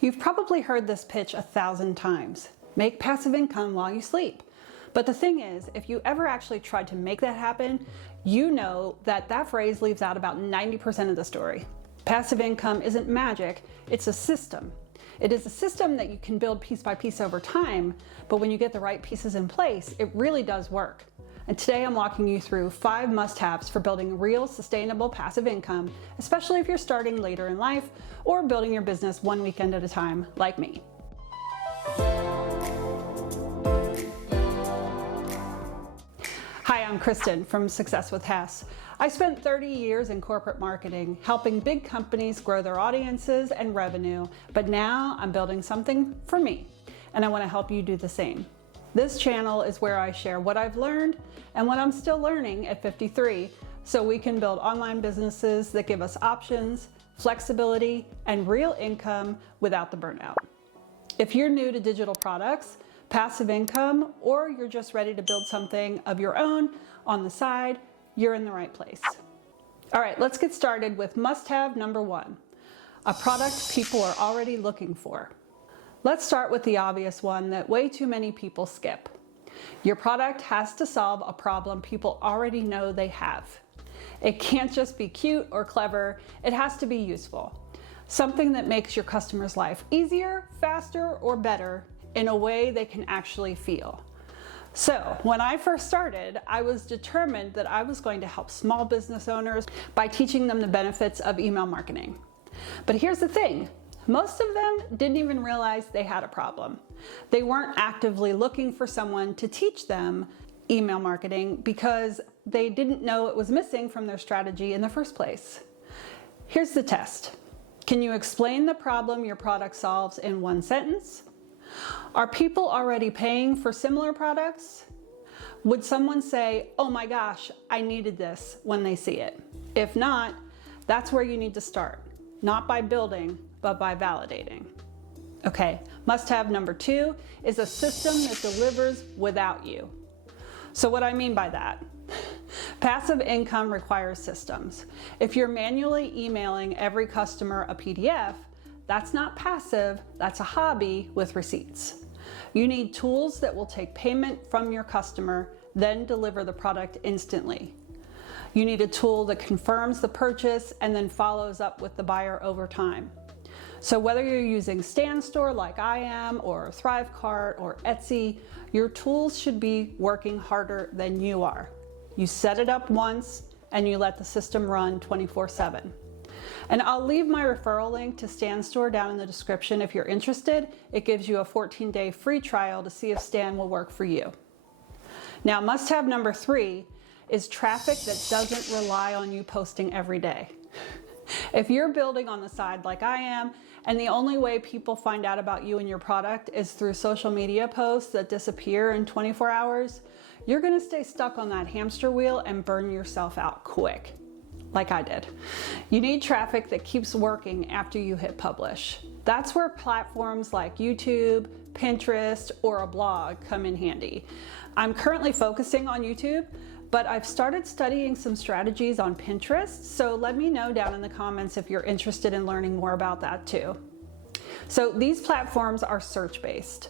You've probably heard this pitch 1,000 times. Make passive income while you sleep. But the thing is, if you ever actually tried to make that happen, you know that that phrase leaves out about 90% of the story. Passive income isn't magic, it's a system. It is a system that you can build piece by piece over time, but when you get the right pieces in place, it really does work. And today I'm walking you through 5 must-haves for building real, sustainable passive income, especially if you're starting later in life or building your business one weekend at a time, like me. Hi, I'm Kristen from Success with Hess. I spent 30 years in corporate marketing, helping big companies grow their audiences and revenue, but now I'm building something for me, and I want to help you do the same. This channel is where I share what I've learned and what I'm still learning at 53, so we can build online businesses that give us options, flexibility, and real income without the burnout. If you're new to digital products, passive income, or you're just ready to build something of your own on the side, you're in the right place. All right, let's get started with must-have number 1, a product people are already looking for. Let's start with the obvious one that way too many people skip. Your product has to solve a problem people already know they have. It can't just be cute or clever, it has to be useful. Something that makes your customer's life easier, faster, or better in a way they can actually feel. So when I first started, I was determined that I was going to help small business owners by teaching them the benefits of email marketing. But here's the thing. Most of them didn't even realize they had a problem. They weren't actively looking for someone to teach them email marketing because they didn't know it was missing from their strategy in the first place. Here's the test. Can you explain the problem your product solves in 1 sentence? Are people already paying for similar products? Would someone say, "Oh my gosh, I needed this," when they see it? If not, that's where you need to start. Not by building, but by validating. Okay, must-have number 2 is a system that delivers without you. So what I mean by that? Passive income requires systems. If you're manually emailing every customer a PDF, that's not passive, that's a hobby with receipts. You need tools that will take payment from your customer, then deliver the product instantly. You need a tool that confirms the purchase and then follows up with the buyer over time. So whether you're using StanStore like I am, or ThriveCart or Etsy, your tools should be working harder than you are. You set it up once and you let the system run 24/7. And I'll leave my referral link to StanStore down in the description if you're interested. It gives you a 14-day free trial to see if Stan will work for you. Now, must-have number 3 is traffic that doesn't rely on you posting every day. If you're building on the side like I am, and the only way people find out about you and your product is through social media posts that disappear in 24 hours, you're gonna stay stuck on that hamster wheel and burn yourself out quick, like I did. You need traffic that keeps working after you hit publish. That's where platforms like YouTube, Pinterest, or a blog come in handy. I'm currently focusing on YouTube, but I've started studying some strategies on Pinterest, so let me know down in the comments if you're interested in learning more about that too. So these platforms are search-based.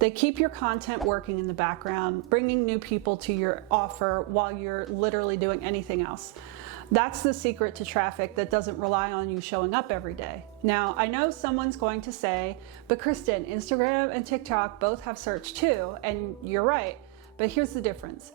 They keep your content working in the background, bringing new people to your offer while you're literally doing anything else. That's the secret to traffic that doesn't rely on you showing up every day. Now, I know someone's going to say, "But Kristen, Instagram and TikTok both have search too," and you're right, but here's the difference.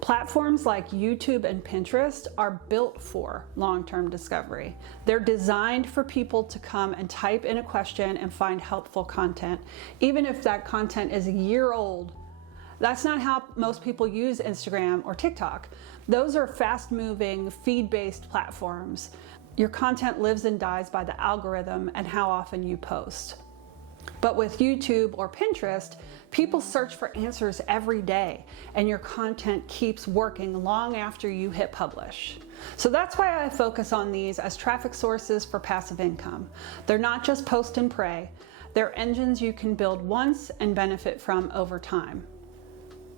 Platforms like YouTube and Pinterest are built for long-term discovery. They're designed for people to come and type in a question and find helpful content, even if that content is a year old. That's not how most people use Instagram or TikTok. Those are fast-moving, feed-based platforms. Your content lives and dies by the algorithm and how often you post. But with YouTube or Pinterest, people search for answers every day, and your content keeps working long after you hit publish. So that's why I focus on these as traffic sources for passive income. They're not just post and pray. They're engines you can build once and benefit from over time.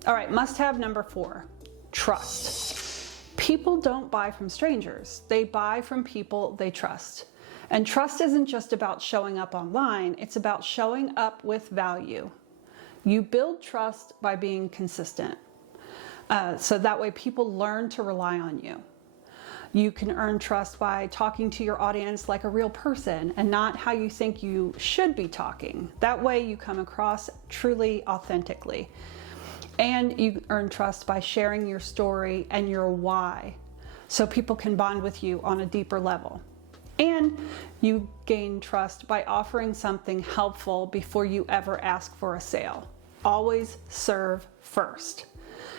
All right, must-have number 4, trust. People don't buy from strangers. They buy from people they trust. And trust isn't just about showing up online, it's about showing up with value. You build trust by being consistent. So that way people learn to rely on you. You can earn trust by talking to your audience like a real person and not how you think you should be talking. That way you come across truly authentically. And you earn trust by sharing your story and your why, so people can bond with you on a deeper level. And you gain trust by offering something helpful before you ever ask for a sale. Always serve first.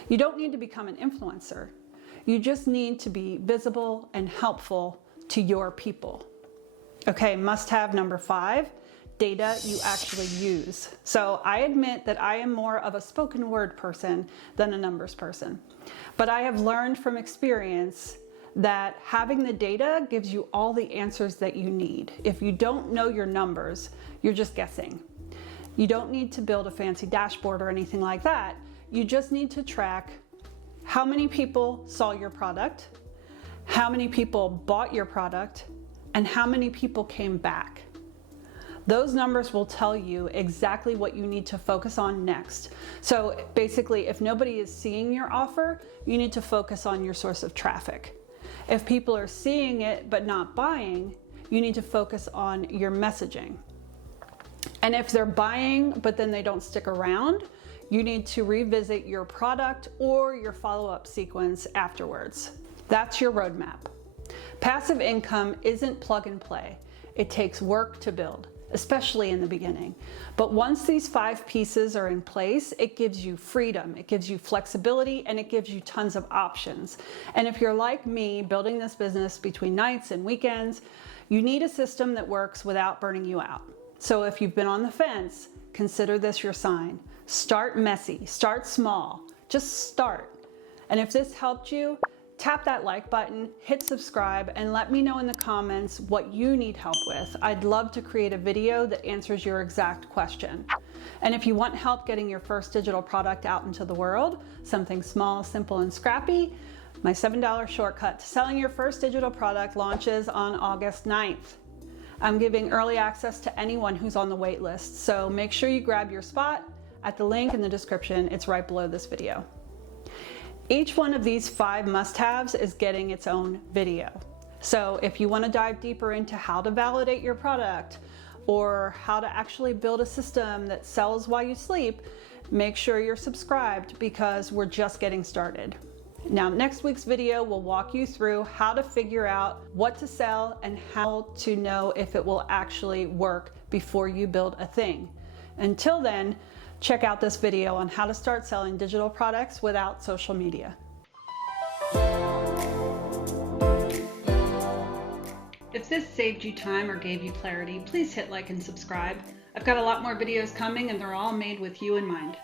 You don't need to become an influencer. You just need to be visible and helpful to your people. Okay, must-have number 5, data you actually use. So I admit that I am more of a spoken word person than a numbers person. But I have learned from experience that having the data gives you all the answers that you need. If you don't know your numbers, you're just guessing. You don't need to build a fancy dashboard or anything like that. You just need to track how many people saw your product, how many people bought your product, and how many people came back. Those numbers will tell you exactly what you need to focus on next. So basically, if nobody is seeing your offer, you need to focus on your source of traffic. If people are seeing it but not buying, you need to focus on your messaging. And if they're buying but then they don't stick around, you need to revisit your product or your follow-up sequence afterwards. That's your roadmap. Passive income isn't plug and play. It takes work to build, especially in the beginning. But once these 5 pieces are in place, it gives you freedom, it gives you flexibility, and it gives you tons of options. And if you're like me, building this business between nights and weekends, you need a system that works without burning you out. So if you've been on the fence, consider this your sign. Start messy, start small, just start. And if this helped you, tap that like button, hit subscribe, and let me know in the comments what you need help with. I'd love to create a video that answers your exact question. And if you want help getting your first digital product out into the world, something small, simple, and scrappy, my $7 shortcut to selling your first digital product launches on August 9th. I'm giving early access to anyone who's on the wait list, so make sure you grab your spot at the link in the description. It's right below this video. Each one of these 5 must-haves is getting its own video. So if you want to dive deeper into how to validate your product or how to actually build a system that sells while you sleep, make sure you're subscribed because we're just getting started. Now, next week's video will walk you through how to figure out what to sell and how to know if it will actually work before you build a thing. Until then, check out this video on how to start selling digital products without social media. If this saved you time or gave you clarity, please hit like and subscribe. I've got a lot more videos coming and they're all made with you in mind.